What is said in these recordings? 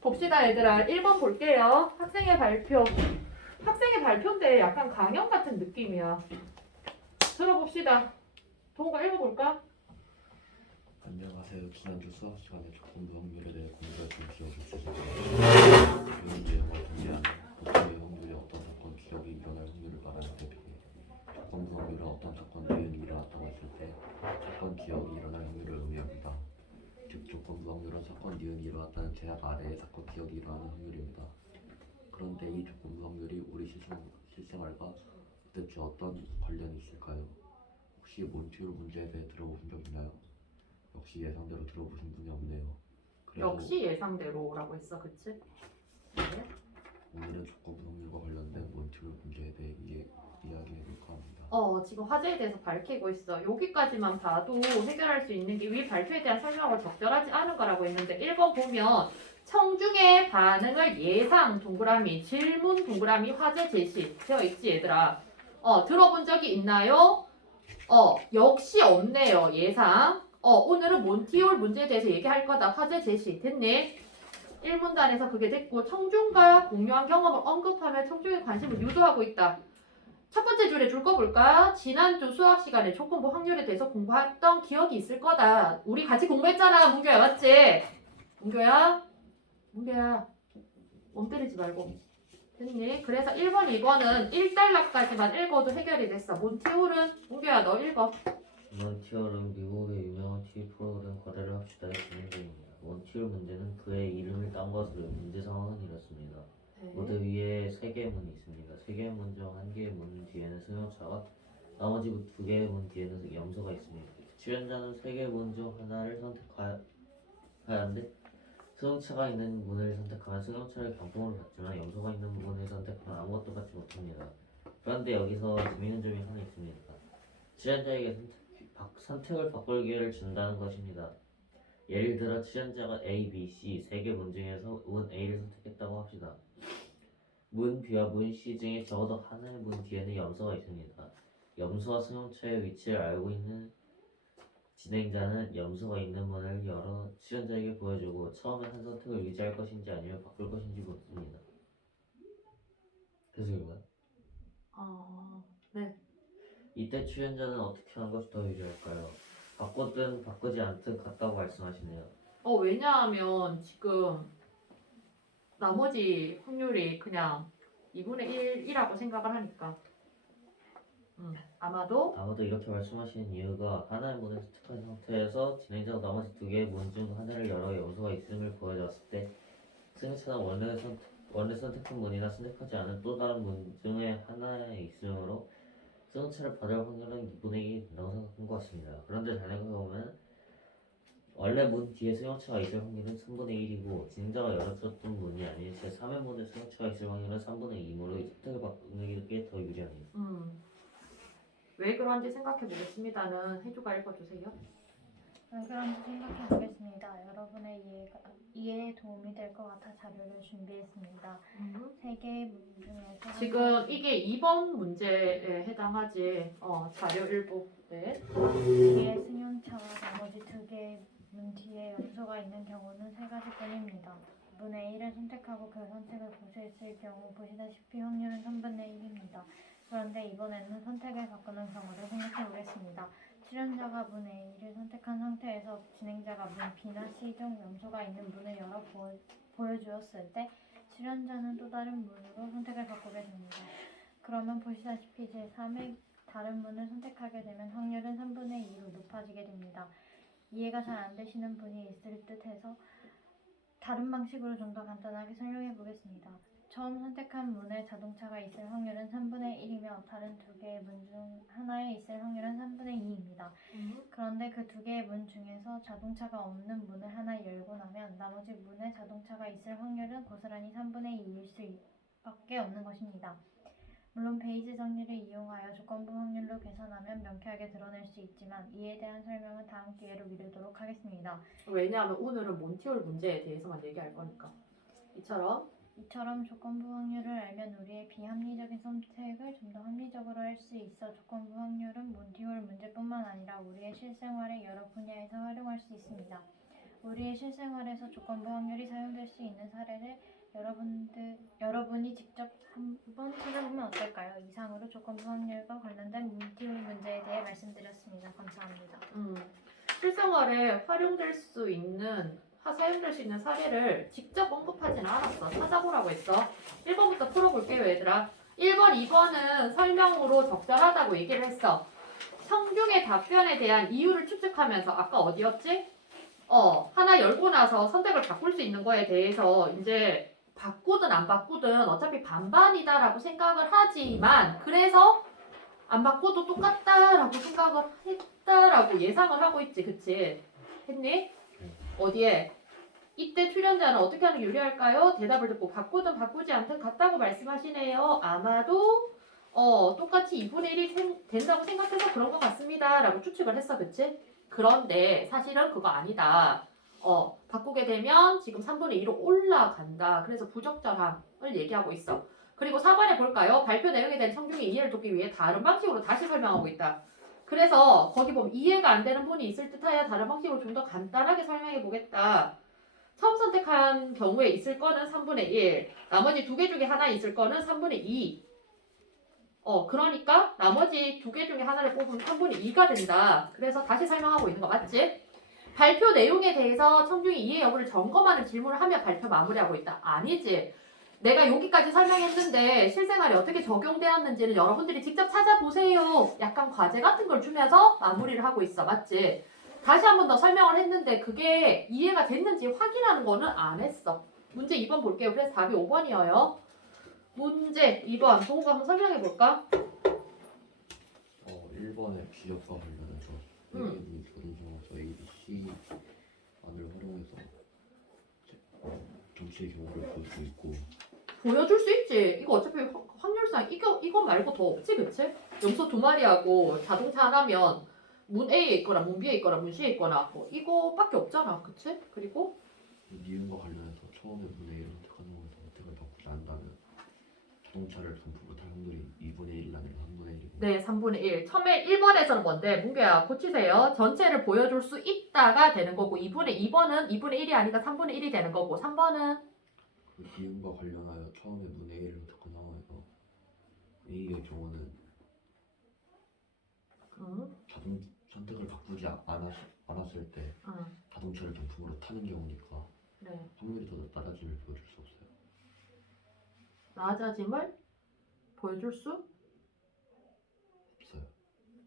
봅시다 얘들아. 1번 볼게요. 학생의 발표. 학생의 발표인데 약간 강연 같은 느낌이야. 들어봅시다. 동호가 읽어볼까? 안녕하세요. 지난주 수학 시간에 조건부 확률에 대해 공부했던 기억이 있으신가요? 이런 내용을 공개하는 보통의 확률이 어떤 사건 기억이 일어날 확률을 말하는 데 비해 조건부 확률은 어떤 사건 대응이 일어났다고 했을 때 사건 기억이 일어날 확률을 의미합니다. 즉 조건부 확률은 사건 니은이 일어났다는 제약 아래에 사건 기억이 일어나는 확률입니다. 그런데 이 조건부 확률이 우리 실생활과 대체 어떤 관련이 있을까요? 혹시 몬티올 문제에 대해 들어보신 적 있나요? 역시 예상대로 들어보신 분이 없네요. 그래도 역시 예상대로라고 했어. 그치? 네. 오늘은 조건부 확률과 관련된 몬티올 문제에 대해 이야기해볼까 합니다. 지금 화제에 대해서 밝히고 있어. 여기까지만 봐도 해결할 수 있는 게 위 발표에 대한 설명을 적절하지 않은 거라고 했는데 1번 보면 청중의 반응을 예상 동그라미, 질문 동그라미, 화제 제시 되어 있지 얘들아. 들어본 적이 있나요? 역시 없네요. 예상. 오늘은 몬티올 문제에 대해서 얘기할 거다. 화제 제시 됐네. 1문단에서 그게 됐고 청중과 공유한 경험을 언급하며 청중의 관심을 유도하고 있다. 첫 번째 줄에 줄 거 볼까? 지난주 수학 시간에 조건부 확률에 대해서 공부했던 기억이 있을 거다. 우리 같이 공부했잖아, 문교야, 맞지? 문교야? 문교야, 멍 때리지 말고. 됐니? 그래서 1번, 2번은 1단락까지만 읽어도 해결이 됐어. 몬티올은, 문교야, 너 읽어. 몬티올은 미국의 유명한 TV 프로그램 거래를 합시다의 진행중입니다. 몬티올 문제는 그의 이름을 딴 것으로 문제 상황은 이렇습니다. 무대 위에 3개의 문이 있습니다. 3개의 문 중 1개의 문 뒤에는 승용차가, 나머지 2개의 문 뒤에는 염소가 있습니다. 출연자는 3개의 문 중 하나를 선택해야 하는데 승용차가 있는 문을 선택하면 승용차를 경품으로 받지만 염소가 있는 문을 선택하면 아무것도 받지 못합니다. 그런데 여기서 재미있는 점이 하나 있습니다. 출연자에게 선택을 바꿀 기회를 준다는 것입니다. 예를 들어 출연자가 A, B, C 3개 문 중에서 문 A를 선택했다고 합시다. 문 B와 문 C 중에 적어도 하나의 문 뒤에는 염소가 있습니다. 염소와 승용차의 위치를 알고 있는 진행자는 염소가 있는 문을 열어 출연자에게 보여주고 처음에 한 선택을 유지할 것인지 아니면 바꿀 것인지 묻습니다. 그래서 이거야? 네. 이때 출연자는 어떻게 하는 것이 더 유리할까요? 바꾸든 바꾸지 않든 같다고 말씀하시네요. 왜냐하면 지금 나머지 확률이 그냥 2분의 1이라고 생각을 하니까. 아마도 이렇게 말씀하시는 이유가 하나의 문을 선택한 상태에서 진행자가 나머지 2개의 문 중 하나를 열어 염소가 있음을 보여줬을 때 승차는 원래 선택한 문이나 선택하지 않은 또 다른 문 중에 하나에 있으므로 승차를 받을 확률은 2분의 1이 된다고 생각한 것 같습니다. 그런데 자네가 보면 원래 문 뒤에 승용차가 있을 확률은 3분의 1이고 진행자가 열어줬던 문이 아닌 제3의 문에 승용차가 있을 확률은 3분의 2이므로 선택을 바꾸는 게 더 유리하네요. 왜 그런지 생각해 보겠습니다는 해주가 읽어주세요. 왜 그런지 생각해 보겠습니다. 여러분의 이해에 도움이 될 것 같아 자료를 준비했습니다. 3개의 문 중에서 지금 이게 2번 문제에 해당하지. 자료 일부. 네. 뒤에 승용차와 나머지 2개의 문 뒤에 염소가 있는 경우는 3가지뿐입니다. 문의 1을 선택하고 그 선택을 고수했을 경우 보시다시피 확률은 3분의 1입니다. 그런데 이번에는 선택을 바꾸는 경우를 생각해 보겠습니다. 출연자가 문 A를 선택한 상태에서 진행자가 문 B나 C 중 염소가 있는 문을 열어 보여주었을 때 출연자는 또 다른 문으로 선택을 바꾸게 됩니다. 그러면 보시다시피 제3의 다른 문을 선택하게 되면 확률은 3분의 2로 높아지게 됩니다. 이해가 잘 안 되시는 분이 있을 듯 해서 다른 방식으로 좀 더 간단하게 설명해 보겠습니다. 처음 선택한 문에 자동차가 있을 확률은 3분의 1이며 다른 2개의 문 중 하나에 있을 확률은 3분의 2입니다. 그런데 그 2개의 문 중에서 자동차가 없는 문을 하나 열고 나면 나머지 문에 자동차가 있을 확률은 고스란히 3분의 2일 수밖에 없는 것입니다. 물론 베이지 정리를 이용하여 조건부 확률로 계산하면 명쾌하게 드러낼 수 있지만 이에 대한 설명은 다음 기회로 미루도록 하겠습니다. 왜냐하면 오늘은 몬티올 문제에 대해서만 얘기할 거니까. 이처럼 조건부 확률을 알면 우리의 비합리적인 선택을 좀 더 합리적으로 할 수 있어 조건부 확률은 몬티올 문제뿐만 아니라 우리의 실생활의 여러 분야에서 활용할 수 있습니다. 우리의 실생활에서 조건부 확률이 사용될 수 있는 사례를 여러분이 직접 한번 찾아보면 어떨까요? 이상으로 조건부 확률과 관련된 문팁 문제에 대해 말씀드렸습니다. 감사합니다. 실생활에 활용될 수 있는 사용될 수 있는 사례를 직접 언급하지는 않았어. 찾아보라고 했어. 1번부터 풀어볼게요, 얘들아. 1번, 2번은 설명으로 적절하다고 얘기를 했어. 청중의 답변에 대한 이유를 추측하면서 아까 어디였지? 하나 열고 나서 선택을 바꿀 수 있는 거에 대해서 이제 바꾸든 안 바꾸든 어차피 반반이다라고 생각을 하지만 그래서 안 바꿔도 똑같다라고 생각을 했다라고 예상을 하고 있지. 그치? 했니? 어디에? 이때 출연자는 어떻게 하는 게 유리할까요? 대답을 듣고 바꾸든 바꾸지 않든 같다고 말씀하시네요. 아마도 똑같이 2분의 1이 된다고 생각해서 그런 것 같습니다. 라고 추측을 했어. 그치? 그런데 사실은 그거 아니다. 바꾸게 되면 지금 3분의 2로 올라간다. 그래서 부적절함을 얘기하고 있어. 그리고 4번에 볼까요? 발표 내용에 대한 청중의 이해를 돕기 위해 다른 방식으로 다시 설명하고 있다. 그래서 거기 보면 이해가 안 되는 분이 있을 듯하여 다른 방식으로 좀 더 간단하게 설명해 보겠다. 처음 선택한 경우에 있을 거는 3분의 1, 나머지 두 개 중에 하나 있을 거는 3분의 2. 그러니까 나머지 두 개 중에 하나를 뽑으면 3분의 2가 된다. 그래서 다시 설명하고 있는 거 맞지? 발표 내용에 대해서 청중이 이해 여부를 점검하는 질문을 하며 발표 마무리하고 있다. 아니지. 내가 여기까지 설명했는데 실생활에 어떻게 적용되었는지는 여러분들이 직접 찾아보세요. 약간 과제 같은 걸 주면서 마무리를 하고 있어. 맞지? 다시 한 번 더 설명을 했는데 그게 이해가 됐는지 확인하는 거는 안 했어. 문제 2번 볼게요. 그래서 답이 5번이에요. 문제 2번. 동호가 한번 설명해 볼까? 1번의 비역과 관련해서 회계분이 조준성에서 A, B, C 안을 활용해서 전체의 경우를 볼 수 있고 보여줄 수 있지. 이거 어차피 확률상 이거 말고 더 없지, 그치? 염소 두 마리하고 자동차 하나면 문 A에 있거나 문 B에 있거나 문 C에 있거나 뭐 이거밖에 없잖아, 그치? 그리고 니은과 관련해서 처음에 분의 1을 선택하는 것에서 선택을 바꾸지 않는다면 자동차를 전부로 탈 확률이 2분의 1이 아니라 3분의 1이고 네, 3분의 1. 처음에 1번에서는 뭔데? 문규야, 고치세요. 전체를 보여줄 수 있다가 되는 거고 2번은 2분의 1이 아니라 3분의 1이 되는 거고 3번은 그 니은과 관련하여 처음에 분의 1을 선택한 상황에서 A의 경우는 자동 선택을 바꾸지 않았을 때 자동차를 경품으로 타는 경우니까 네. 확률이 더 낮아짐을 보여줄 수 없어요. 낮아짐을 보여줄 수 없어요.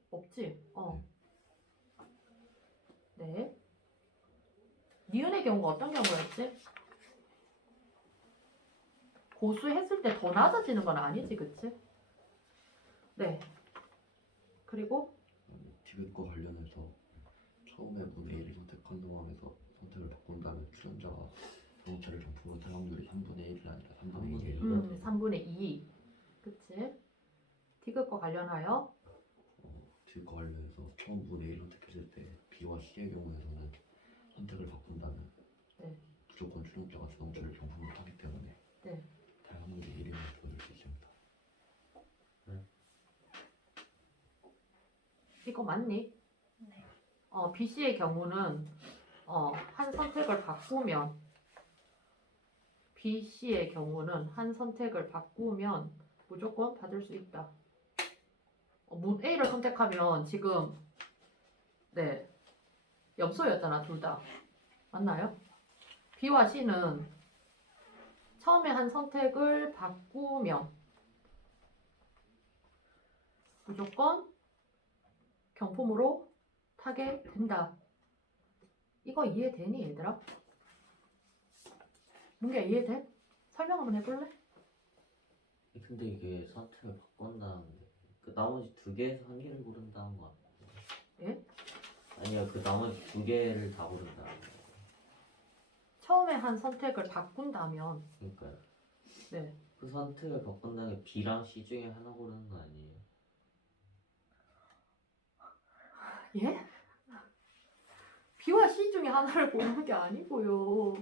없지? 네. 니은의 경우가 어떤 경우였지? 고수했을 때 더 낮아지는 건 아니지, 그치? 네. 그리고 디귿과 관련해서 처음에 분의 1을 선택한 상황에서 선택을 바꾼다면 출연자가 자동차를 경품으로 탈 확률이 3분의 1이 아니라 3분의 2예요. 3분의 2. 그치? 디귿과 관련하여 디귿과 관련해서 처음 분의 1을 선택했을 때 B와 C의 경우에서는 선택을 바꾼다면 네. 무조건 출연자가 자동차를 경품으로 타기 때문에 네. 탈 확률이 1이라고 보여줄 수 있습니다. 이거 맞니? 네. BC의 경우는 한 선택을 바꾸면 BC의 경우는 한 선택을 바꾸면 무조건 받을 수 있다. 문 A를 선택하면 지금 네 염소였잖아, 둘 다. 맞나요? B와 C는 처음에 한 선택을 바꾸면 무조건 경품으로 타게 된다. 이거 이해되니, 얘들아? 문규야, 이해돼? 설명 한번 해볼래? 근데 이게 선택을 바꾼다는 그 나머지 두 개에서 한 개를 고른다는 거 아니에요? 예? 아니요, 그 나머지 두 개를 다 고른다는 거예요. 처음에 한 선택을 바꾼다면 그러니까요. 네. 그 선택을 바꾼다는 게 B랑 C 중에 하나 고르는 거 아니에요? 예? B와 C 중에 하나를 고르는 게 아니고요.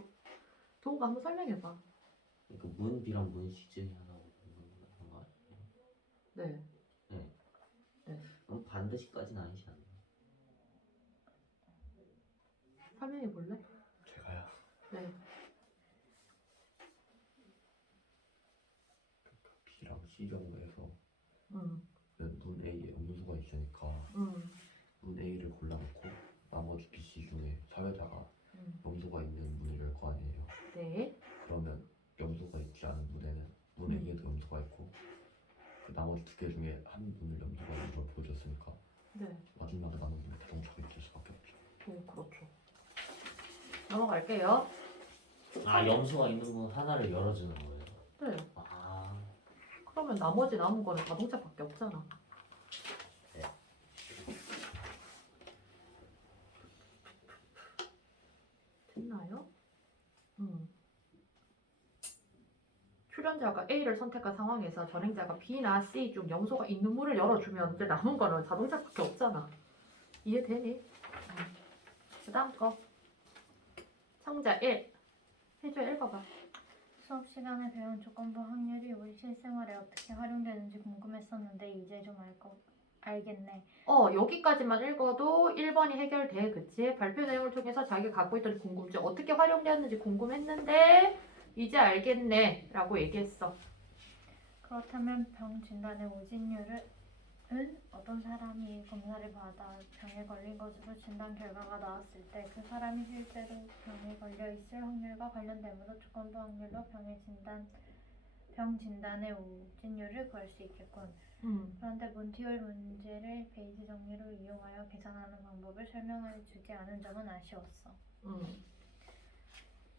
동우가 한번 설명해봐. 그러니까 문 B랑 문 C 중에 하나 고르는 거 아니에요? 네. 그럼 반드시까지는 아니지 않나요? 설명해볼래? 네. B랑 C 경우에서 음. 문 A에 음수가 있으니까 문 A를 골라놓고 나머지 B, C 중에 사회자가 염소가 있는 문을 열 거 아니에요. 네. 그러면 염소가 있지 않은 문에는 문 A에도 염소가 있고 그 나머지 두 개 중에 한 문을 염소가 있는 걸 보여줬으니까 네. 마지막에 남은 문에 자동차가 있을 수밖에 없죠. 그렇죠. 넘어갈게요. 아 염소가 있는 문 하나를 열어주는 거예요. 네. 아 그러면 나머지 남은 거는 자동차밖에 없잖아. 네. 됐나요? 출연자가 A를 선택한 상황에서 전행자가 B나 C 중 염소가 있는 문을 열어주면 이제 남은 거는 자동차밖에 없잖아. 이해되니? 그 다음 거. 청자 1. 해줘야 읽어봐. 수업 시간에 배운 조건부 확률이 우리 실생활에 어떻게 활용되는지 궁금했었는데 이제 좀 알겠네. 여기까지만 읽어도 1번이 해결돼. 그치? 발표 내용을 통해서 자기가 갖고 있던 궁금증 어떻게 활용되었는지 궁금했는데 이제 알겠네 라고 얘기했어. 그렇다면 병 진단의 오진율은 어떤 사람이 검사를 받아 병에 걸린 것으로 진단 결과가 나왔을 때 그 사람이 실제로 병에 걸려 있을 확률과 관련되므로 조건부 확률로 병 진단의 오진율을 구할 수 있겠군. 그런데 몬티올 문제를 베이지 정리로 이용하여 계산하는 방법을 설명해 주지 않은 점은 아쉬웠어.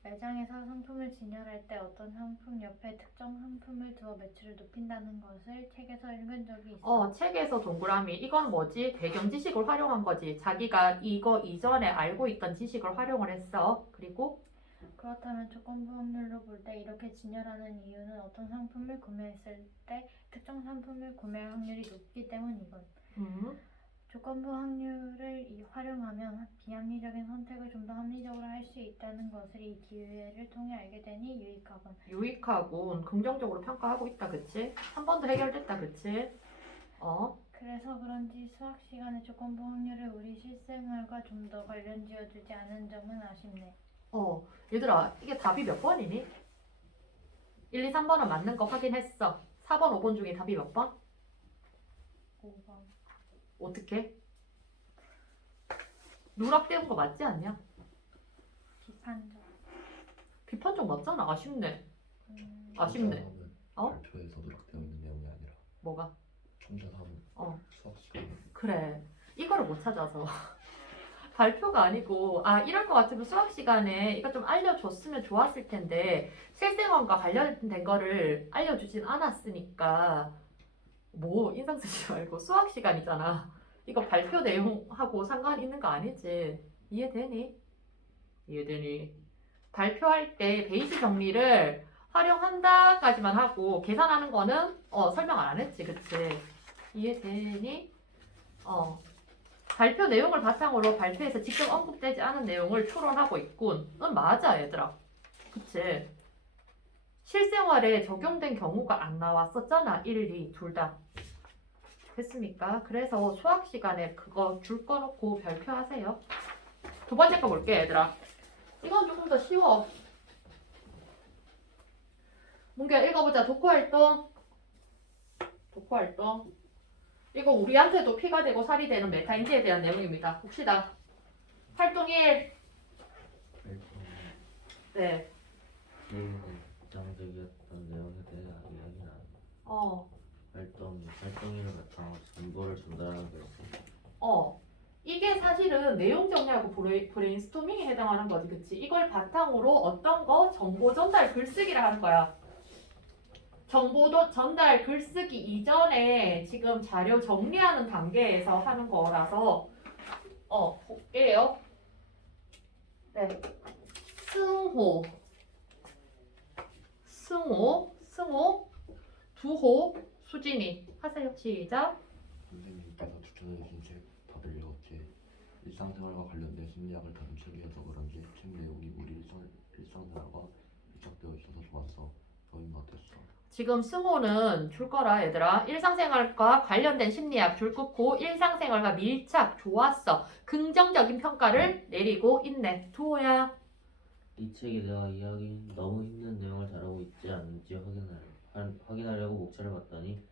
매장에서 상품을 진열할 때 어떤 상품 옆에 특정 상품을 두어 매출을 높인다는 것을 책에서 읽은 적이 있어. 책에서 동그라미. 이건 뭐지? 배경 지식을 활용한 거지. 자기가 이거 이전에 알고 있던 지식을 활용을 했어. 그리고 그렇다면 조건부 확률로 볼 때 이렇게 진열하는 이유는 어떤 상품을 구매했을 때 특정 상품을 구매할 확률이 높기 때문이군. 조건부 확률을 활용하면 비합리적인 선택을 좀 더 합리적으로 할 수 있다는 것을 이 기회를 통해 알게 되니 유익하군. 유익하군. 긍정적으로 평가하고 있다. 그치? 한 번도 해결됐다. 그치? 그래서 그런지 수학 시간에 조건부 확률을 우리 실생활과 좀 더 관련 지어주지 않은 점은 아쉽네. 얘들아, 이게 답이 몇 번이니? 1, 2, 3번은 맞는 거 확인했어. 4번, 5번 중에 답이 몇 번? 5번. 어떻게? 누락되는 거 맞지 않냐? 비판적. 비판적 맞잖아. 아쉽네. 아쉽네. 청자 3은 어? 발표에서 누락되어 있는 내용이 아니라 뭐가? 청자 3은 수학 시간에 그래. 이거를 못 찾아서. 발표가 아니고 이럴 것 같으면 수학 시간에 이거 좀 알려줬으면 좋았을 텐데 실생활과 관련된 거를 알려주진 않았으니까 뭐 인상 쓰지 말고 수학 시간이잖아. 이거 발표 내용하고 상관 있는 거 아니지? 이해되니? 이해되니? 발표할 때 베이스 정리를 활용한다까지만 하고 계산하는 거는 설명 안 했지, 그치? 이해되니? 발표 내용을 바탕으로 발표에서 직접 언급되지 않은 내용을 추론하고 있군. 맞아, 얘들아. 그치? 실생활에 적용된 경우가 안 나왔었잖아. 1, 2, 둘 다. 됐습니까? 그래서 수학 시간에 그거 줄 거 놓고 발표하세요. 두 번째 거 볼게, 얘들아. 이건 조금 더 쉬워. 문규야, 읽어보자. 독후활동. 독후활동. 이거 우리한테도 피가 되고 살이 되는 메타인지에 대한 내용입니다. 봅시다. 활동 1. 네. 일정적이었던 내용에 대해 이야기는 활동일을 바탕으로 정보를 전달하는 것입니다. 이게 사실은 내용 정리하고 브레인스토밍에 해당하는 거지, 그치? 이걸 바탕으로 어떤 거? 정보 전달 글쓰기를 하는 거야. 정보도 전달 글쓰기 이전에 지금 자료 정리하는 단계에서 하는 거라서 볼게요. 네. 승호, 두호, 수진이 하세요. 시작. 선생님께서 추천해주신 책 다들 읽었지? 일상생활과 관련된 심리학을 다룬 책이어서 그런지 책 내용이 우리 일상생활과 밀착되어 있어서 좋았어. 너희는 어땠어? 지금 승호는 줄 거라 얘들아. 일상생활과 관련된 심리학 줄 끊고 일상생활과 밀착 좋았어. 긍정적인 평가를 내리고 있네. 두호야. 이 책에 대하 이야기는 너무 힘든 내용을 다루고 있지 않은지 확인하려고 목차를 봤더니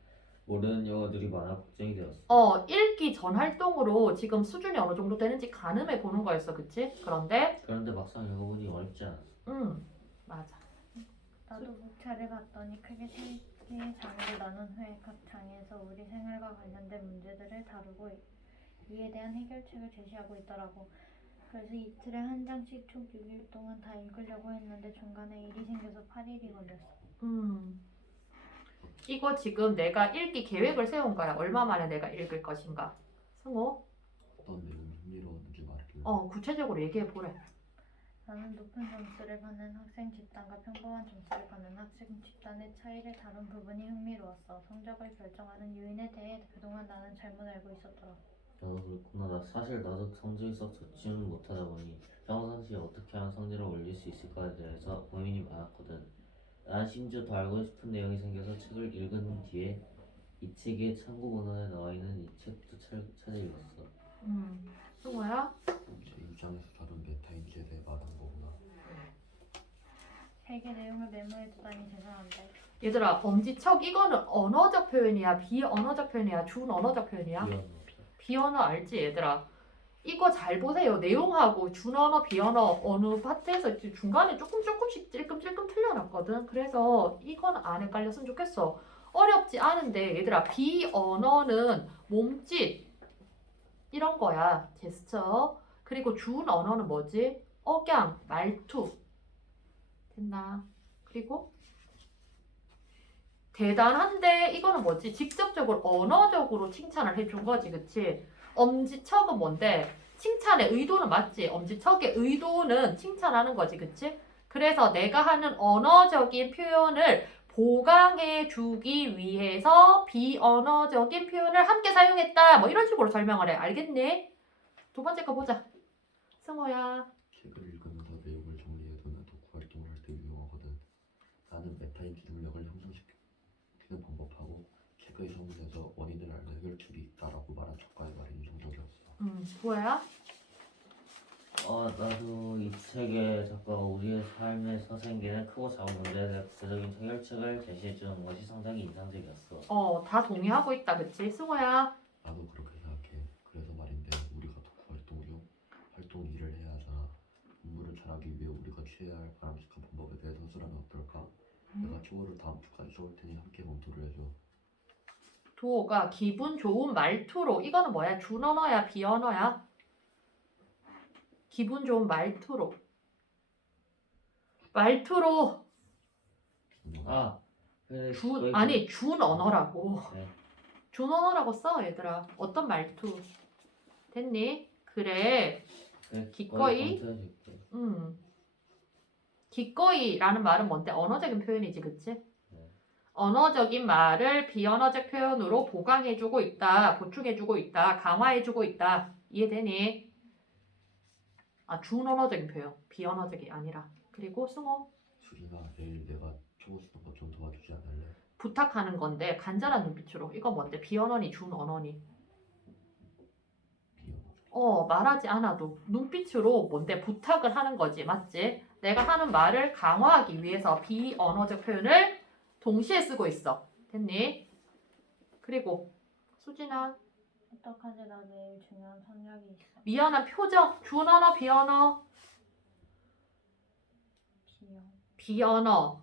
모르는 용어들이 많아 걱정이 되었어. 읽기 전 활동으로 지금 수준이 어느 정도 되는지 가늠해 보는 거였어, 그치? 그런데, 그런데 막상 읽어보니 어렵지 않았어. 맞아. 나도 목차를 봤더니 크게 세 개의 장으로 나눈 후에 각 장에서 우리 생활과 관련된 문제들을 다루고 이에 대한 해결책을 제시하고 있더라고. 그래서 이틀에 한 장씩 총 6일 동안 다 읽으려고 했는데 중간에 일이 생겨서 8일이 걸렸어. 이거 지금 내가 읽기 계획을 세운 거야. 얼마 만에 내가 읽을 것인가. 승호, 어떤 내용이 흥미로웠는지 말해줄래? 구체적으로 얘기해 보래. 나는 높은 점수를 받는 학생 집단과 평범한 점수를 받는 학생 집단의 차이를 다룬 부분이 흥미로웠어. 성적을 결정하는 요인에 대해 그동안 나는 잘못 알고 있었더라. 나도 그렇구나. 사실 나도 성적이 썩 좋지는 못하다 보니 평상시에 어떻게 하면 성적을 올릴 수 있을까에 대해서 고민이 많았거든. 난 심지어 더 알고 싶은 내용이 생겨서 책을 읽은 뒤에 이 책의 참고 문헌에 나와 있는 이 책도 찾아 읽었어. 승호야? 제 입장에서 다룬 메타인지에 대해 말한 거구나. 책의 내용을 메모해두다니 죄송한데. 얘들아, 엄지척 이거는 언어적 표현이야? 비언어적 표현이야? 준언어적 표현이야? 비언어 알지 얘들아? 이거 잘 보세요. 내용하고 준언어, 비언어 어느 파트에서 중간에 조금씩 찔끔찔끔 틀려놨거든. 그래서 이건 안 헷갈렸으면 좋겠어. 어렵지 않은데 얘들아, 비언어는 몸짓 이런 거야. 제스처. 그리고 준언어는 뭐지? 억양, 말투. 됐나? 그리고 대단한데 이거는 뭐지? 직접적으로 언어적으로 칭찬을 해준 거지, 그치? 엄지척은 뭔데? 칭찬의 의도는 맞지? 엄지척의 의도는 칭찬하는 거지, 그치? 그래서 내가 하는 언어적인 표현을 보강해 주기 위해서 비언어적인 표현을 함께 사용했다. 뭐 이런 식으로 설명을 해. 알겠니? 두 번째 거 보자. 승호야. 책을 읽으면서 내용을 정리해두는 독후 활동을 할 때 유용하거든. 나는 메타인지 능력을 형성시키는 방법하고 책의 서문에서 원인을 알는 해결책이 있다라고 말한 작가의 말이 인상적이었어. 뭐야? 나도 이 책의 작가가 우리의 삶에서 생기는 크고 작은 문제에 대해 구체적인 해결책을 제시해주는 것이 상당히 인상적이었어. 다 동의하고 있다, 그치? 승호야. 나도 그렇게 생각해. 그래서 말인데 우리가 독후 활동 중 활동 2를 해야 하잖아. 공부를 잘하기 위해 우리가 취해야 할 바람직한 방법에 대해 서술하면 어떨까? 내가 초호를 다음 주까지 써올 테니 함께 검토를 해줘. 두호가 기분 좋은 말투로 이거는 뭐야? 준언어야? 비언어야? 기분 좋은 말투로 그래. 아니 준언어라고 네. 준언어라고 써 얘들아. 어떤 말투 됐니? 그래. 기꺼이? 검토해줄게. 기꺼이라는 말은 뭔데? 언어적인 표현이지, 그치? 네. 언어적인 말을 비언어적 표현으로 보강해주고 있다, 보충해주고 있다, 강화해주고 있다. 이해되니? 준언어적인 표현, 비언어적이 아니라. 그리고 승호, 수진아, 내일 내가 초호 쓰는 것 좀 도와주지 않을래? 부탁하는 건데 간절한 눈빛으로. 이건 뭔데? 비언어니 준언어니? 비언어적. 말하지 않아도 눈빛으로 뭔데? 부탁을 하는 거지, 맞지? 내가 하는 말을 강화하기 위해서 비언어적 표현을 동시에 쓰고 있어. 됐니? 그리고 수진아, 어떡하지? 나 내일 중요한 선약이 있어. 미안한 표정. 준언어, 비언어? 비영. 비언어.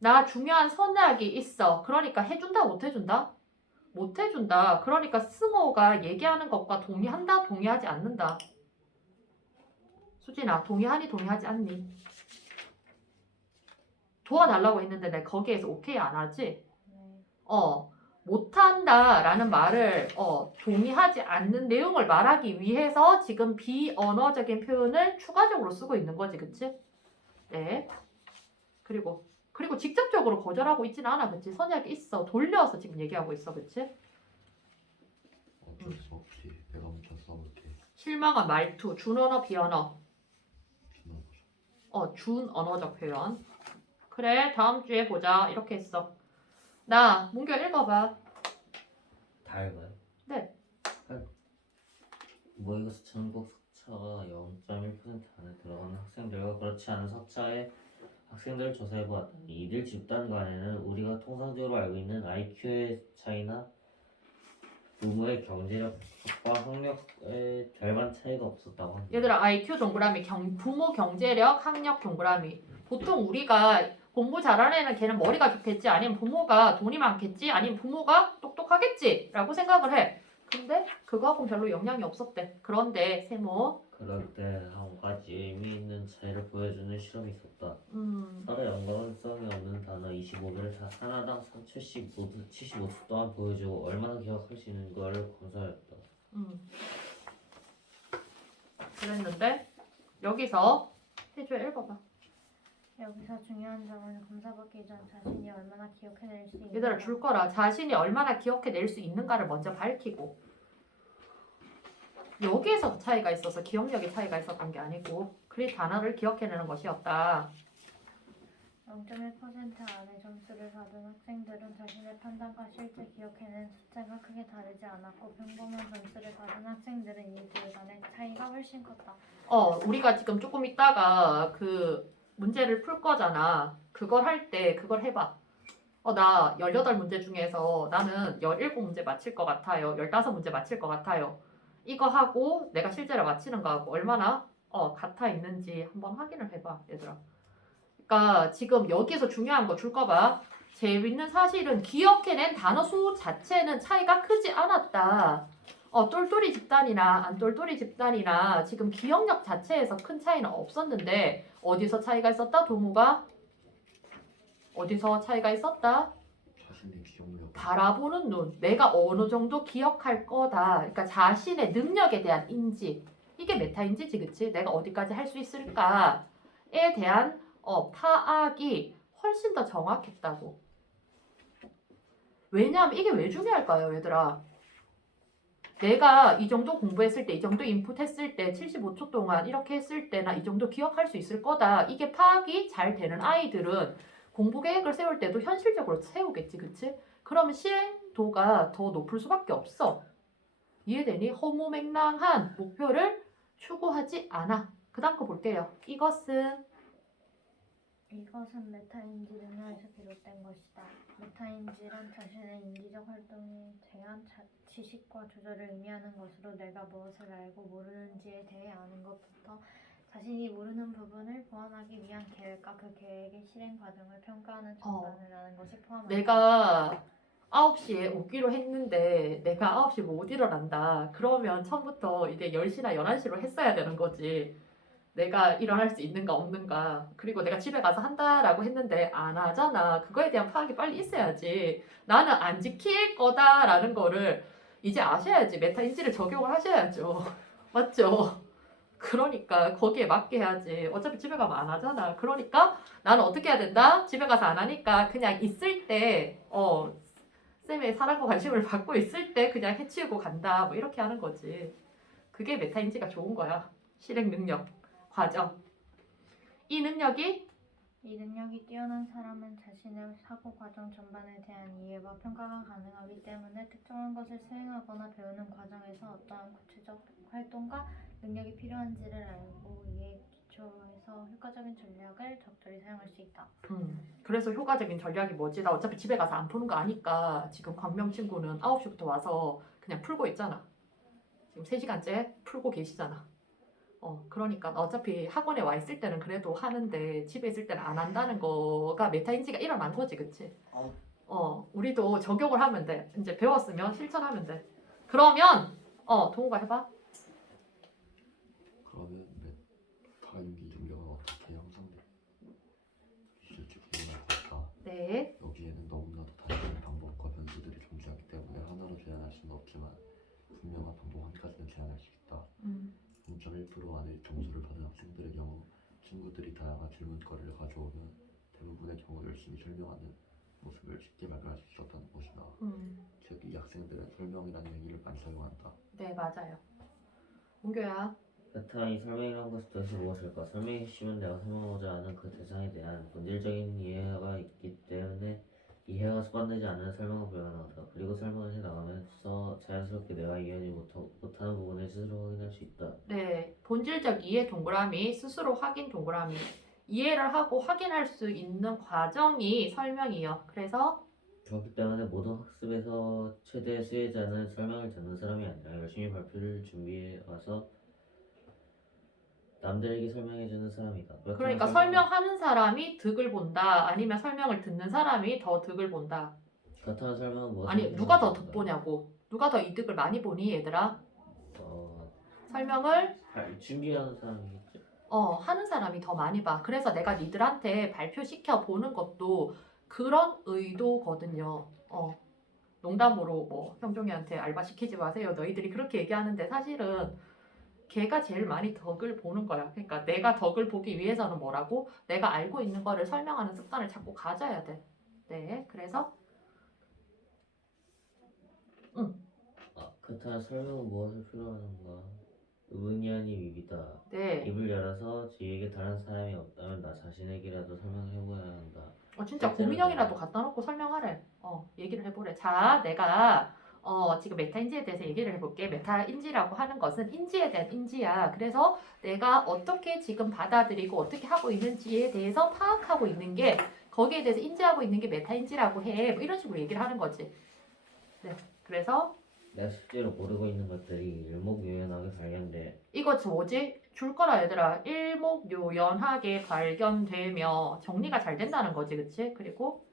나 중요한 선약이 있어. 그러니까 해준다, 못 해준다? 못 해준다. 그러니까 승호가 얘기하는 것과 동의한다, 동의하지 않는다. 수진아, 동의하니, 동의하지 않니? 도와달라고 했는데 내가 거기에서 오케이 안 하지? 네. 못한다라는 말을 동의하지 않는 내용을 말하기 위해서 지금 비언어적인 표현을 추가적으로 쓰고 있는 거지, 그치? 네. 그리고 직접적으로 거절하고 있지는 않아, 그치? 선약이 있어. 돌려서 지금 얘기하고 있어, 그치? 어쩔 수 없지. 내가 먼저 써볼게. 실망한 말투, 준언어, 비언어. 비언어적. 준언어적 표현. 그래, 다음 주에 보자. 이렇게 했어. 나 문결 읽어봐. 다 읽어요? 네. 모의고사 전국 석차가 0.1% 안에 들어가는 학생들과 그렇지 않은 석차의 학생들을 조사해보았더니 이들 집단 간에는 우리가 통상적으로 알고 있는 IQ의 차이나 부모의 경제력과 학력의 별반 차이가 없었다고 합니다. 얘들아 IQ 동그라미 부모 경제력 학력 동그라미. 보통 우리가 공부 잘하는 애는 걔는 머리가 좋겠지 아니면 부모가 돈이 많겠지 아니면 부모가 똑똑하겠지 라고 생각을 해. 근데 그거하고는 별로 영향이 없었대. 그런데 세모 그럴 때 한 가지 의미 있는 차이를 보여주는 실험이 있었다. 서로 연관성이 없는 단어 25개를 하나당 3초씩 모두 75초 동안 보여주고 얼마나 기억할 수 있는 거를 검사했다. 그랬는데 여기서 해줘야 읽어봐. 여기서 중요한 점은 검사받기 전 자신이 얼마나 기억해낼 수 있는가. 얘들아 줄 거라 자신이 얼마나 기억해낼 수 있는가를 먼저 밝히고 여기에서 차이가 있어서 기억력의 차이가 있었던 게 아니고 그 단어를 기억해내는 것이었다. 0.1% 안에 점수를 받은 학생들은 자신의 판단과 실제 기억해낸 숫자가 크게 다르지 않았고 평범한 점수를 받은 학생들은 이들 간의 차이가 훨씬 컸다. 우리가 지금 조금 있다가 그 문제를 풀 거잖아. 그걸 할 때 그걸 해봐. 나 18문제 중에서 나는 17문제 맞힐 것 같아요. 15문제 맞힐 것 같아요. 이거 하고 내가 실제로 맞히는 거하고 얼마나 같아 있는지 한번 확인을 해봐, 얘들아. 그러니까 지금 여기서 중요한 거 줄 거 봐. 재밌는 사실은 기억해낸 단어 수 자체는 차이가 크지 않았다. 똘똘이 집단이나 안 똘똘이 집단이나 지금 기억력 자체에서 큰 차이는 없었는데 어디서 차이가 있었다? 도무가 어디서 차이가 있었다? 자신의 기억력. 바라보는 눈. 내가 어느 정도 기억할 거다. 그러니까 자신의 능력에 대한 인지. 이게 메타인지지, 그치? 내가 어디까지 할 수 있을까에 대한 파악이 훨씬 더 정확했다고. 왜냐하면 이게 왜 중요할까요, 얘들아? 내가 이 정도 공부했을 때, 이 정도 인풋했을 때, 75초 동안 이렇게 했을 때나 이 정도 기억할 수 있을 거다. 이게 파악이 잘 되는 아이들은 공부 계획을 세울 때도 현실적으로 세우겠지, 그치? 그러면 실행도가 더 높을 수밖에 없어. 이해되니? 허무맹랑한 목표를 추구하지 않아. 그 다음 거 볼게요. 이것은 메타인지 능력에서 비롯된 것이다. 메타인지란 자신의 인지적 활동에 대한 지식과 조절을 의미하는 것으로 내가 무엇을 알고 모르는지에 대해 아는 것부터 자신이 모르는 부분을 보완하기 위한 계획과 그 계획의 실행 과정을 평가하는 전반을 아는 것이 포함한다. 내가 9시에 오기로 했는데 내가 9시 못 일어난다. 그러면 처음부터 이제 10시나 11시로 했어야 되는 거지. 내가 일어날 수 있는가 없는가. 그리고 내가 집에 가서 한다라고 했는데 안 하잖아. 그거에 대한 파악이 빨리 있어야지. 나는 안 지킬 거다라는 거를 이제 아셔야지. 메타인지를 적용을 하셔야죠. 맞죠? 그러니까 거기에 맞게 해야지. 어차피 집에 가면 안 하잖아. 그러니까 나는 어떻게 해야 된다? 집에 가서 안 하니까 그냥 있을 때 쌤의 사랑과 관심을 받고 있을 때 그냥 해치우고 간다. 뭐 이렇게 하는 거지. 그게 메타인지가 좋은 거야. 실행 능력, 과정. 이 능력이 뛰어난 사람은 자신의 사고 과정 전반에 대한 이해와 평가가 가능하기 때문에 특정한 것을 수행하거나 배우는 과정에서 어떠한 구체적 활동과 능력이 필요한지를 알고 이에 기초해서 효과적인 전략을 적절히 사용할 수 있다. 그래서 효과적인 전략이 뭐지? 나 어차피 집에 가서 안 푸는 거 아니까 지금 광명 친구는 9시부터 와서 그냥 풀고 있잖아. 지금 3시간째 풀고 계시잖아. 그러니까 어차피 학원에 와 있을 때는 그래도 하는데 집에 있을 때는 안 한다는 거가 메타인지가 일어난 거지, 그치? 우리도 적용을 하면 돼. 이제 배웠으면 실천하면 돼. 그러면 동우가 해봐. 그러면 메타인지 능력은 어떻게 형성돼? 실제 구현할 것이다. 네. 여기에는 너무나도 다양한 방법과 변수들이 존재하기 때문에 하나로 제한할 수는 없지만 분명한 방법 한 가지는 제한할 수 있다. 0.1% 안에 점수를 받은 학생들의 경우 친구들이 다양한 질문거리를 가져오면 대부분의 경우 열심히 설명하는 모습을 쉽게 발견할 수 있었다는 것이다. 즉 이 학생들은 설명이라는 행위를 많이 사용한다. 네, 맞아요. 문교야. 메타인이 설명이라는 것은 도대체 무엇일까? 설명의 핵심은 내가 설명하고자 하는 그 대상에 대한 본질적인 이해가 있기 때문에 이해가 촉안되지 않는 설명을 표현한다. 그리고 설명을 해나가면서 자연스럽게 내가 이해하지 못하는 부분을 스스로 확인할 수 있다. 네, 본질적 이해 동그라미, 스스로 확인 동그라미. 이해를 하고 확인할 수 있는 과정이 설명이요. 그래서 그렇기 때문에 모든 학습에서 최대 수혜자는 설명을 듣는 사람이 아니라 열심히 발표를 준비해 와서 남들에게 설명해주는 사람이다. 그러니까 설명하는 사람이 득을 본다. 아니면 설명을 듣는 사람이 더 득을 본다. 그렇다면 설명은 무엇을 아니 누가 더 득 뜻하는가? 보냐고. 누가 더 이득을 많이 보니 얘들아? 어, 설명을 준비하는 사람이겠죠. 하는 사람이 더 많이 봐. 그래서 내가 니들한테 발표시켜 보는 것도 그런 의도거든요. 농담으로 뭐 형종이한테 알바 시키지 마세요. 너희들이 그렇게 얘기하는데 사실은 걔가 제일 많이 덕을 보는 거야. 그러니까 내가 덕을 보기 위해서는 뭐라고? 내가 알고 있는 거를 설명하는 습관을 자꾸 가져야 돼. 네, 그래서 그렇다면 설명은 무엇을 필요하는가? 의문이하니 위비다. 네, 입을 열어서 주위에게 다른 사람이 없다면 나 자신에게라도 설명해보아야 한다. 진짜 고민형이라도 갖다 놓고 설명하래. 얘기를 해보래. 자, 내가 지금 메타인지에 대해서 얘기를 해볼게. 메타인지라고 하는 것은 인지에 대한 인지야. 그래서 내가 어떻게 지금 받아들이고 어떻게 하고 있는지에 대해서 파악하고 있는 게 거기에 대해서 인지하고 있는 게 메타인지라고 해. 뭐 이런 식으로 얘기를 하는 거지. 네, 그래서 내가 실제로 모르고 있는 것들이 일목요연하게 발견돼. 이거 뭐지? 줄 거라 얘들아. 일목요연하게 발견되며 정리가 잘 된다는 거지, 그치? 그리고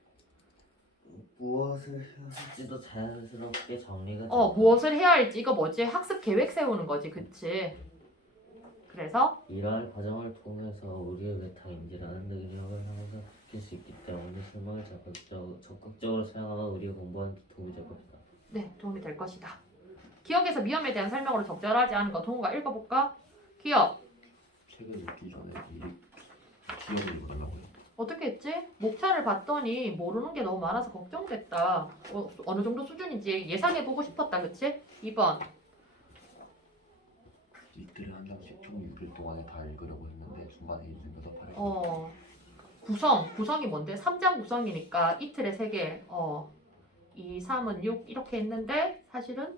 무엇을 해야 할지도 자연스럽게 정리가 된다. 무엇을 해야 할지 이거 뭐지? 학습 계획 세우는 거지, 그치? 그래서 이러한 과정을 통해서 우리의 메타인지라는 능력을 향해서 익힐 수 있기 때문에 설명을 적극적으로 사용하면 우리가 공부하는 데 도움이 될 것이다. 네, 도움이 될 것이다. 기억에서 위험에 대한 설명으로 적절하지 않은 거 동우가 읽어볼까? 기억 책을 읽기 전에 미리 기억을 읽어달라고요. 어떻게 했지? 목차를 봤더니 모르는 게 너무 많아서 걱정됐다. 어느 정도 수준인지 예상해보고 싶었다, 그치? 2번 이틀에 한 장씩 총 6일 동안에 다 읽으려고 했는데 중간에 잊으면서 발표. 구성이 뭔데? 3장 구성이니까 이틀에 3개 2, 3은 6 이렇게 했는데 사실은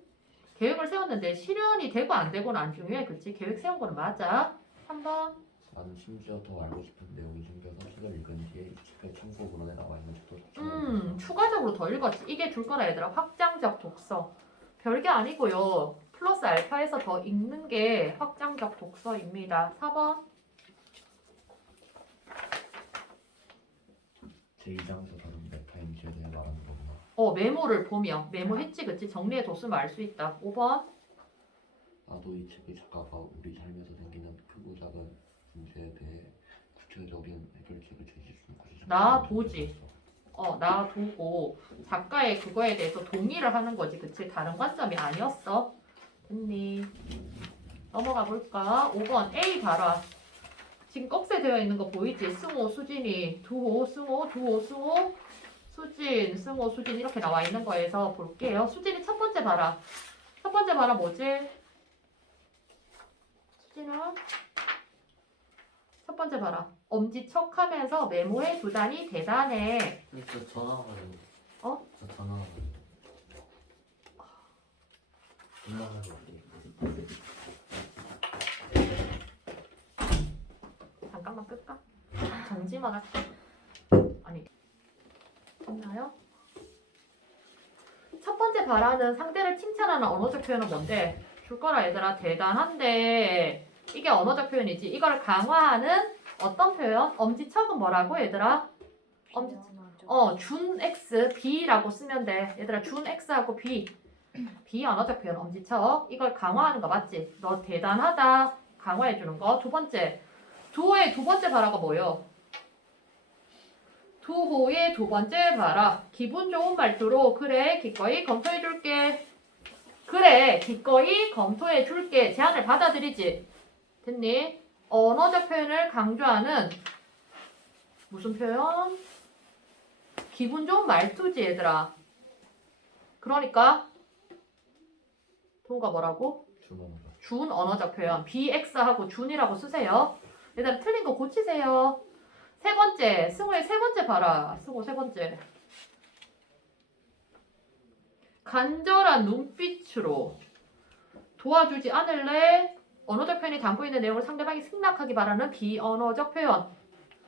계획을 세웠는데 실현이 되고 안 되고는 안 중요해. 그치? 계획 세운 거는 맞아. 3번 나는 심지어 더 알고 싶은 내용이 생겨서 책을 읽은 뒤에 이 책의 참고문헌에 나와 있는 책도 추가적으로 더 읽었지. 이게 줄 거라 얘들아. 확장적 독서. 별게 아니고요. 플러스 알파에서 더 읽는 게 확장적 독서입니다. 4번 제2장에서는 메타인지에 대해 말하는 거구나. 메모를 보며 메모했지, 그치? 정리해 뒀으면 알 수 있다. 5번 나도 이 책의 작가가 우리 삶에서 생기는 크고 작은 문제에 대해 구체적인 해결책을 제시해 주는 것이 놔두지. 놔두고 작가의 그거에 대해서 동의를 하는 거지, 그치? 다른 관점이 아니었어. 됐니? 넘어가 볼까? 5번 A 봐라. 지금 꺽쇠 되어 있는 거 보이지? 승호, 수진이, 두호, 승호, 두호, 승호, 수진, 승호, 수진 이렇게 나와 있는 거에서 볼게요. 수진이 첫 번째 봐라. 첫 번째 봐라 뭐지? 수진아 첫 번째 봐라. 엄지척하면서 메모해 두다니 대단해. 근데 저 전화가 와요. 어? 저 전화가 와요. 올라가서 잠깐만 끌까? 정지만 할게. 아니 됐나요? 첫 번째 바라는 상대를 칭찬하는 언어적 표현은 뭔데? 줄 거라 얘들아. 대단한데 이게 언어적 표현이지. 이걸 강화하는 어떤 표현? 엄지척은 뭐라고 얘들아? 준 X, B라고 쓰면 돼. 얘들아 준 X하고 B. B 언어적 표현 엄지척. 이걸 강화하는 거 맞지? 너 대단하다. 강화해주는 거. 두 번째. 두호의 두 번째 바라가 뭐예요? 두호의 두 번째 바라. 기분 좋은 말투로 그래 기꺼이 검토해줄게. 그래 기꺼이 검토해줄게. 제안을 받아들이지. 됐니? 언어적 표현을 강조하는 무슨 표현? 기분 좋은 말투지 얘들아. 그러니까 동우가 뭐라고? 준 언어적 표현. BX하고 준이라고 쓰세요. 얘들아 틀린 거 고치세요. 세 번째, 승우의 세 번째 봐라. 승우 세 번째. 간절한 눈빛으로 도와주지 않을래? 언어적 표현이 담고 있는 내용을 상대방이 승낙하기 바라는 비언어적 표현.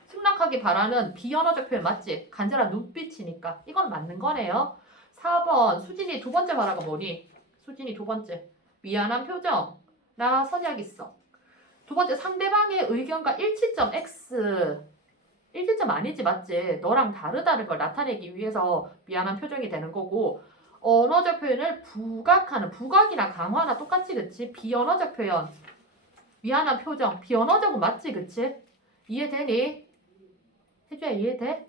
승낙하기 바라는 비언어적 표현 맞지? 간절한 눈빛이니까. 이건 맞는 거네요. 4번 수진이 두 번째 말하가 뭐니? 수진이 두 번째. 미안한 표정. 나 선약 있어. 두 번째 상대방의 의견과 일치점 X. 일치점 아니지 맞지? 너랑 다르다는 걸 나타내기 위해서 미안한 표정이 되는 거고 언어적 표현을 부각하는 부각이나 강화나 똑같지 그치? 비언어적 표현 미안한 표정 비언어적은 맞지 그치? 이해되니? 혜주야 이해돼?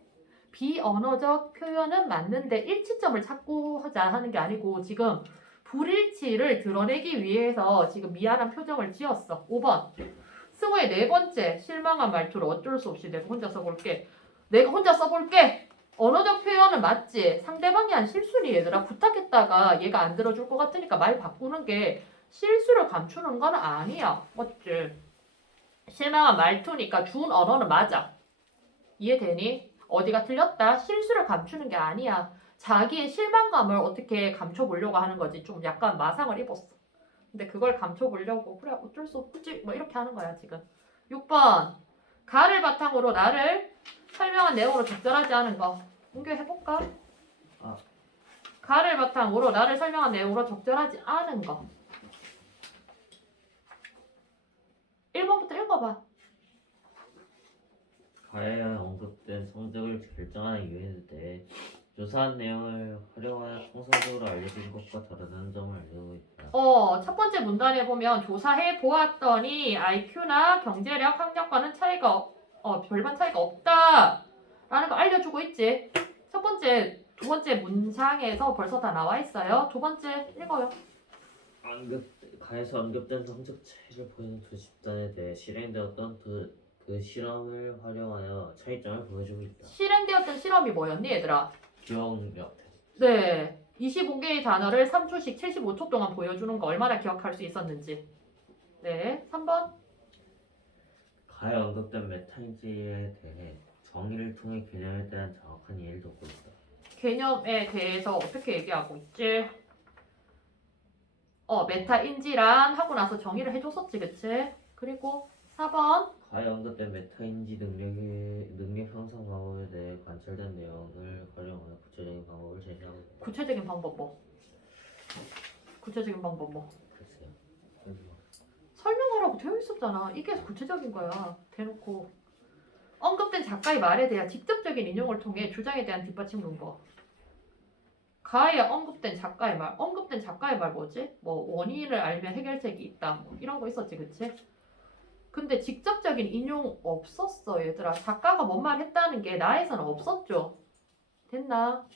비언어적 표현은 맞는데 일치점을 찾고 하자 하는 게 아니고 지금 불일치를 드러내기 위해서 지금 미안한 표정을 지었어. 5번 승우의 네 번째 실망한 말투로 어쩔 수 없이 내가 혼자 써볼게. 내가 혼자 써볼게. 언어적 표현은 맞지. 상대방이 한 실수니 얘들아. 부탁했다가 얘가 안 들어줄 것 같으니까 말 바꾸는 게 실수를 감추는 건 아니야. 맞지? 실망한 말투니까 준 언어는 맞아. 이해되니? 어디가 틀렸다? 실수를 감추는 게 아니야. 자기의 실망감을 어떻게 감춰보려고 하는 거지. 좀 약간 마상을 입었어. 근데 그걸 감춰보려고 그래 어쩔 수 없지 뭐 이렇게 하는 거야 지금. 6번 가를 바탕으로 나를 설명한 내용으로 적절하지 않은 거 공개해볼까? 가를 바탕으로 나를 설명한 내용으로 적절하지 않은 거 1번부터 읽어봐. 가에 언급된 성적을 결정하는 이유에 대해 조사한 내용을 활용하여 통상적으로 알려진 것과 다르다는 점을 알고 있다. 첫 번째 문단에 보면 조사해 보았더니 IQ나 경제력, 학력과는 별반 차이가 없다 라는 거 알려주고 있지. 첫 번째, 두 번째 문장에서 벌써 다 나와 있어요. 두 번째 읽어요. 가에서 언급된 성적 차이를 보이는 두 집단에 대해 실행되었던 그 실험을 활용하여 차이점을 보여주고 있다. 실행되었던 실험이 뭐였니 얘들아? 기억력. 네, 25개의 단어를 3초씩 75초 동안 보여주는 거 얼마나 기억할 수 있었는지. 네, 3번. 가에 언급된 메타인지에 대해 정의를 통해 개념에 대한 정확한 이해를 돕고 있다. 개념에 대해서 어떻게 얘기하고 있지? 메타인지란 하고 나서 정의를 해줬었지, 그치? 그리고 4번. 가에 언급된 메타인지 능력 형성 방법에 대해 관찰된 내용을 활용하여 구체적인 방법을 제시하고 있다. 구체적인 방법 뭐? 구체적인 방법 뭐? 글쎄요. 설명하라고 되어 있었잖아. 이게 구체적인 거야. 대놓고. 언급된 작가의 말에 대한 직접적인 인용을 통해 주장에 대한 뒷받침 문법. 가에 언급된 작가의 말. 언급된 작가의 말 뭐지? 뭐 원인을 알면 해결책이 있다. 뭐 이런 거 있었지, 그치? 근데 직접적인 인용 없었어, 얘들아. 작가가 뭔 말 했다는 게 나에서는 없었죠. 됐나?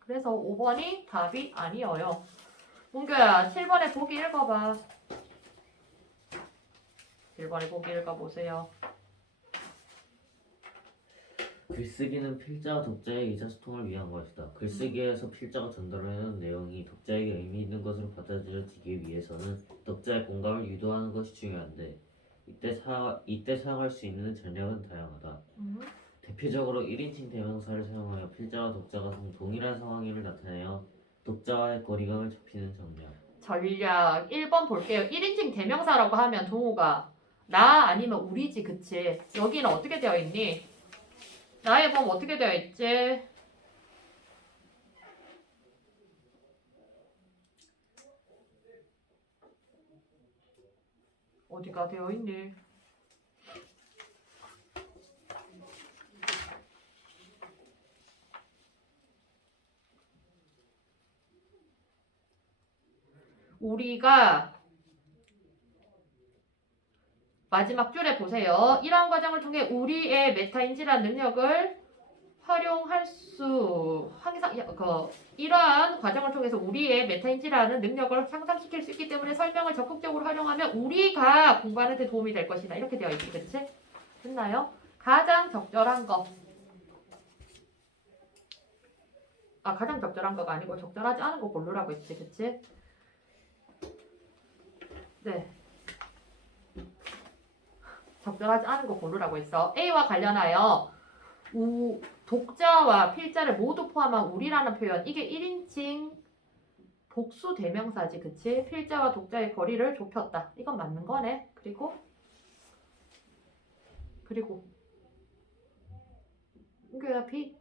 그래서 5번이 답이 아니어요. 문교야, 7번에 보기 읽어봐. 7번에 보기 읽어보세요. 글쓰기는 필자와 독자의 의사소통을 위한 것이다. 글쓰기에서 필자가 전달하는 내용이 독자에게 의미 있는 것으로 받아들여지기 위해서는 독자의 공감을 유도하는 것이 중요한데 이때 사용할 수 있는 전략은 다양하다. 대표적으로 1인칭 대명사를 사용하여 필자와 독자가 동일한 상황을 나타내어 독자와의 거리감을 좁히는 전략. 1번 볼게요. 1인칭 대명사라고 하면 동우가 나 아니면 우리지, 그치? 여기는 어떻게 되어 있니? 나에 보면 어떻게 되어 있지? 어디가 되어 있니? 우리가 마지막 줄에 보세요. 이러한 과정을 통해 우리의 메타인지라는 능력을 활용할 수 이러한 과정을 통해서 우리의 메타인지라는 능력을 향상시킬 수 있기 때문에 설명을 적극적으로 활용하면 우리가 공부하는 데 도움이 될 것이다. 이렇게 되어 있지, 그치? 됐나요? 가장 적절한 거. 가장 적절한 거가 아니고 적절하지 않은 거 고르라고 했지, 그치? 네. 적절하지 않은 거 고르라고 했어. A와 관련하여 독자와 필자를 모두 포함한 우리라는 표현, 이게 1인칭 복수 대명사지, 그치? 필자와 독자의 거리를 좁혔다. 이건 맞는 거네. 그리고 은규야 B.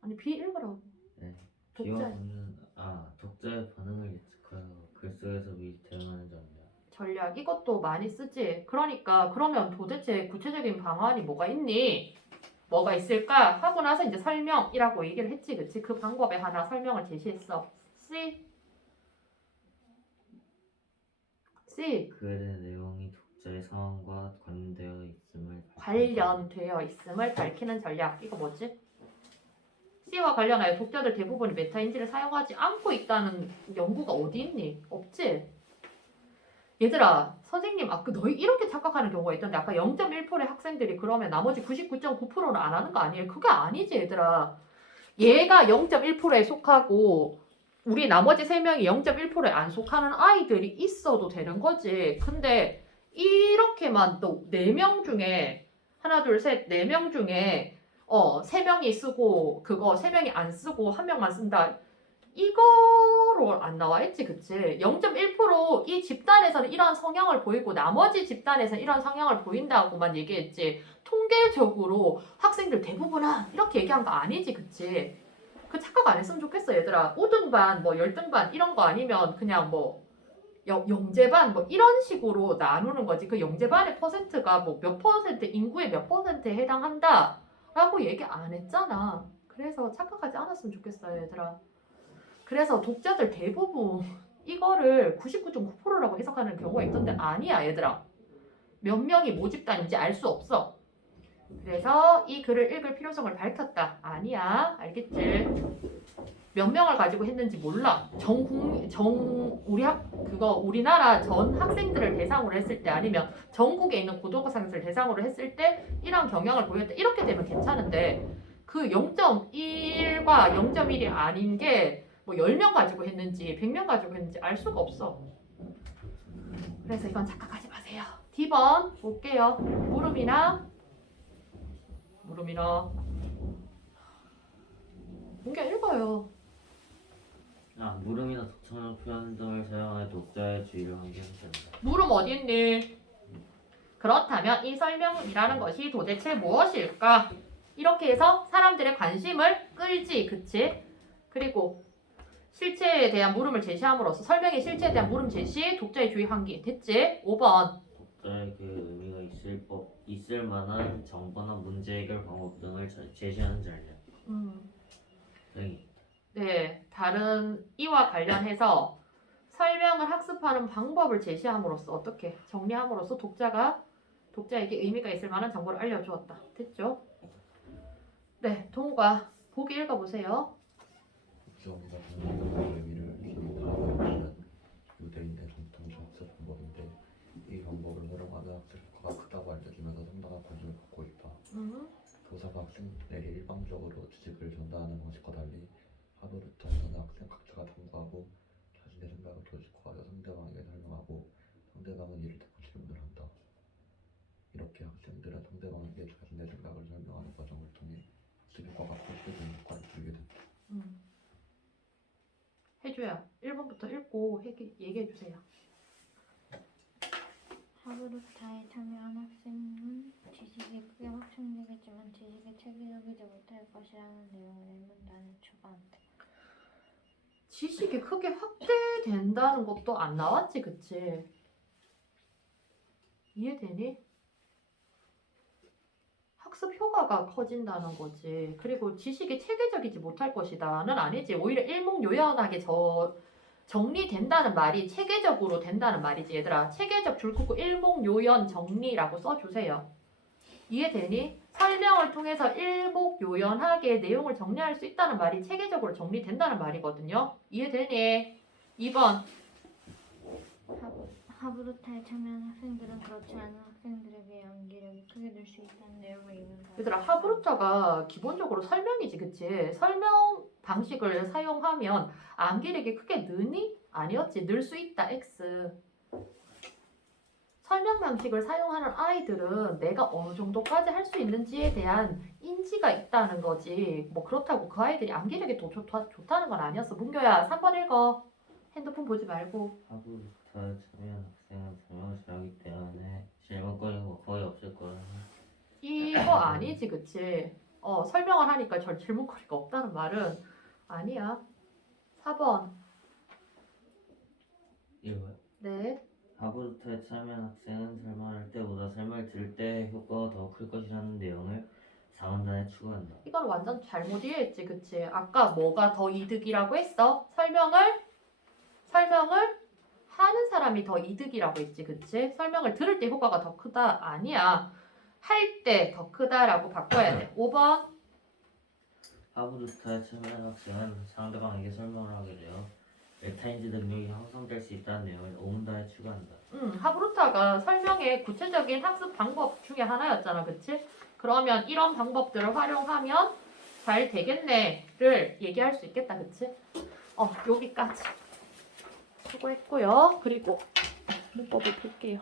아니 B 읽으라고. 네. 독자. 비와 관련 독자의 반응을 예측하여 글 속에서 미리 대응하는 전략. 전략 이것도 많이 쓰지. 그러니까 그러면 도대체 구체적인 방안이 뭐가 있니? 뭐가 있을까? 하고 나서 이제 설명이라고 얘기를 했지, 그치? 그 방법에 하나 설명을 제시했어. C. 글의 내용이 독자의 상황과 관련되어 있음을 밝히는 전략. 이거 뭐지? C와 관련하여 독자들 대부분이 메타인지를 사용하지 않고 있다는 연구가 어디 있니? 없지? 얘들아, 선생님, 너희 이렇게 착각하는 경우가 있던데 아까 0.1%의 학생들이 그러면 나머지 99.9%는 안 하는 거 아니에요? 그게 아니지, 얘들아. 얘가 0.1%에 속하고 우리 나머지 3명이 0.1%에 안 속하는 아이들이 있어도 되는 거지. 근데 이렇게만 또 4명 중에 하나, 둘, 셋, 4명 중에 3명이 쓰고 그거 3명이 안 쓰고 1명만 쓴다. 이거로 안 나와 있지, 그치? 0.1%이 집단에서는 이런 성향을 보이고 나머지 집단에서는 이런 성향을 보인다고만 얘기했지. 통계적으로 학생들 대부분은 이렇게 얘기한 거 아니지, 그치? 그 착각 안 했으면 좋겠어, 얘들아. 5등반, 뭐 10등반 이런 거 아니면 그냥 뭐 영재반 뭐 이런 식으로 나누는 거지. 그 영재반의 퍼센트가 뭐 몇 퍼센트, 인구의 몇 퍼센트에 해당한다 라고 얘기 안 했잖아. 그래서 착각하지 않았으면 좋겠어요, 얘들아. 그래서 독자들 대부분 이거를 99.9%라고 해석하는 경우가 있던데 아니야, 얘들아. 몇 명이 모집단인지 알 수 없어. 그래서 이 글을 읽을 필요성을 밝혔다. 아니야, 알겠지? 몇 명을 가지고 했는지 몰라. 우리나라 전 학생들을 대상으로 했을 때 아니면 전국에 있는 고등학생들을 대상으로 했을 때 이런 경향을 보였다. 이렇게 되면 괜찮은데 그 0.1과 0.1이 아닌 게 뭐 10명 가지고 했는지 100명 가지고 했는지 알 수가 없어. 그래서 이건 착각하지 마세요. D번 볼게요. 물음이나 뭔가 읽어요. 물음이나 독창적 표현 등을 사용하여 독자의 주의를 환기하는 전략. 물음 어디 있니? 그렇다면 이 설명이라는 것이 도대체 무엇일까? 이렇게 해서 사람들의 관심을 끌지, 그치? 그리고 실체에 대한 물음을 제시함으로써 설명의 실체에 대한 물음 제시, 독자의 주의 환기. 됐지? 5번. 독자에게 의미가 있을 만한 정보나 문제 해결 방법 등을 제시하는 전략. 여기. 네, 다른 이와 관련해서 설명을 학습하는 방법을 제시함으로써 어떻게 정리함으로써 독자에게 의미가 있을 만한 정보를 알려주었다. 됐죠? 네, 동우가 보기 읽어보세요. 국정원과 정보의 의미를 기록하고 있는 유대인의 전통 학습 방법인데 이 방법을 활용하는 학습 효과가 크다고 알려지면서 상당한 관심을 받고 있다. 교사가 학생에게 일방적으로 지식을 전달하는 방식과 달리 하브루트에서는 학생 각자가 탐구하고 자신의 생각을 도식화하여 상대방에게 설명하고 상대방은 이를 듣고 질문을 한다. 이렇게 학생들은 상대방에게 자신의 생각을 설명하는 과정을 통해 학습 효과가 표시되는 효과를 보게 된다. 해줘야 1번부터 읽고 얘기해주세요. 하브루타에 참여한 학생은 지식이 크게 확충되겠지만 지식이 체계적이지 못할 것이라는 내용을 일문단에 추가한다. 지식이 크게 확대된다는 것도 안 나왔지, 그치? 이해되니? 학습 효과가 커진다는 거지. 그리고 지식이 체계적이지 못할 것이다는 아니지. 오히려 일목요연하게 정리된다는 말이 체계적으로 된다는 말이지, 얘들아. 체계적 줄긋고 일목요연 정리라고 써주세요. 이해되니? 설명을 통해서 일목요연하게 내용을 정리할 수 있다는 말이 체계적으로 정리된다는 말이거든요. 이해되니? 2번. 하브루타에 참여한 학생들은 그렇지 않은 학생들에 비해 연기력이 크게 늘 수 있다는 내용을 읽는다. 얘들아, 하브루타가 기본적으로 설명이지, 그치? 설명 방식을 사용하면 암기력이 크게 느니? 아니었지. 늘 수 있다, X. 설명 설명 방식을 사용하는 아이들은 내가 어느 정도까지 할 수 있는지에 대한 인지가 있다는 거지. 뭐 그렇다고 그 아이들이 암기력이 더 좋다는 건 아니었어. 문교야, 3번 읽어. 핸드폰 보지 말고. 하부부터 참여한 학생은 설명을 잘하기 때문에 질문거리가 거의 없을 거라. 이거 아니지, 그치? 설명을 하니까 절 질문거리가 없다는 말은 아니야. 4번. 이거요. 네. 하부부터에 참여한 학생은 설명할 때보다 설명을 들을 때 효과가 더 클 것이라는 내용을 상원단에 추가한다. 이건 완전 잘못 이해했지, 그치? 아까 뭐가 더 이득이라고 했어? 설명을 하는 사람이 더 이득이라고 했지, 그치? 설명을 들을 때 효과가 더 크다? 아니야. 할 때 더 크다라고 바꿔야 돼. 5번. 하부부터에 참여한 학생은 상대방에게 설명을 하게 되어 메타인지 능력이 향상될 수 있다는 내용을 오문단에 추가한다. 하브루타가 설명의 구체적인 학습 방법 중에 하나였잖아, 그치? 그러면 이런 방법들을 활용하면 잘 되겠네를 얘기할 수 있겠다, 그치? 여기까지 수고했고요. 그리고 문법을 볼게요.